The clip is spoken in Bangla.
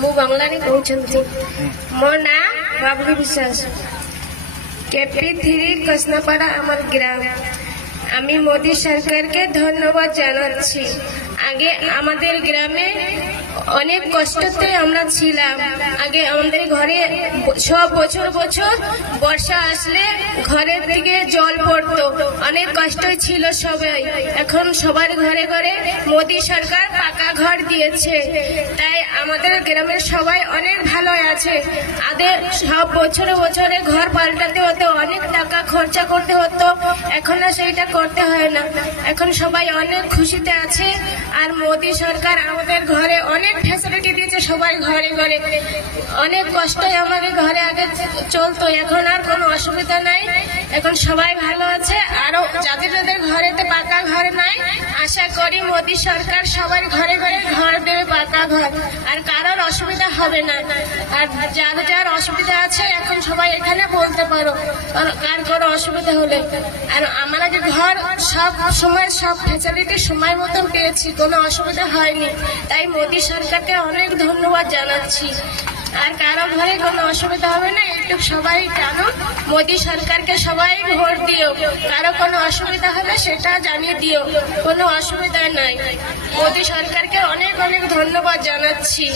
ମୁଁ ବଙ୍ଗଳାରେ କହୁଛନ୍ତି। ମୋ ନାଁ ବାବୁଲି বিশ্বাস। KP3 কৃষ্ণপাড়া আমার গ্রাম। আমি মোদী সরকারকে ধন্যবাদ জানাচ্ছি। আগে আমাদের গ্রামে অনেক কষ্টতে আমরা ছিলাম। আগে আমাদের ঘরে সব বছর বছর বর্ষা আসলে ঘরের থেকে জল পড়তো, অনেক কষ্ট ছিল সবাই। এখন সবার ঘরে ঘরে মোদী সরকার পাকা ঘর দিয়েছে, তাই আমাদের গ্রামের সবাই অনেক ভালো আছে। আগে সব বছরে বছরে ঘর পাল্টাতে হতো, অনেক টাকা খরচা করতে হতো, এখন আর সেইটা করতে হয় না। এখন সবাই অনেক খুশিতে আছে। আর মোদী সরকার আমাদের ঘরে অনেক ফ্যাসিলিটি দিয়েছে, সবাই ঘরে ঘরে। অনেক কষ্টে আমাদের ঘরে আগে চলতো, এখন আর কোনো অসুবিধা নাই। এখন সবাই ভালো আছে। আরো যাদের যাদের ঘরেতে পাকা ঘর নাই, আশা করি মোদী সরকার সবার ঘরে ঘরে ঘর দেবে, পাকা ঘর, আর কারোর অসুবিধা হবে না। আর যার যার অসুবিধা আছে এখন সবাই এখানে বলতে পারো কার কোনো অসুবিধা হলে। আর আমরা যে ঘর সব সময় সব ফ্যাসিলিটি সময় মতন পেয়েছি, কোনো অসুবিধা হয়নি। তাই মোদী সরকারকে অনেক ধন্যবাদ জানাচ্ছি। আর কারো ঘরে কোনো অসুবিধা হবে না, একটু সবাই জানো মোদী সরকারকে সবাই ভোট দিও। কারো কোনো অসুবিধা হলে সেটা জানিয়ে দিও, কোনো অসুবিধা নাই। মোদী সরকারকে অনেক অনেক ধন্যবাদ জানাচ্ছি।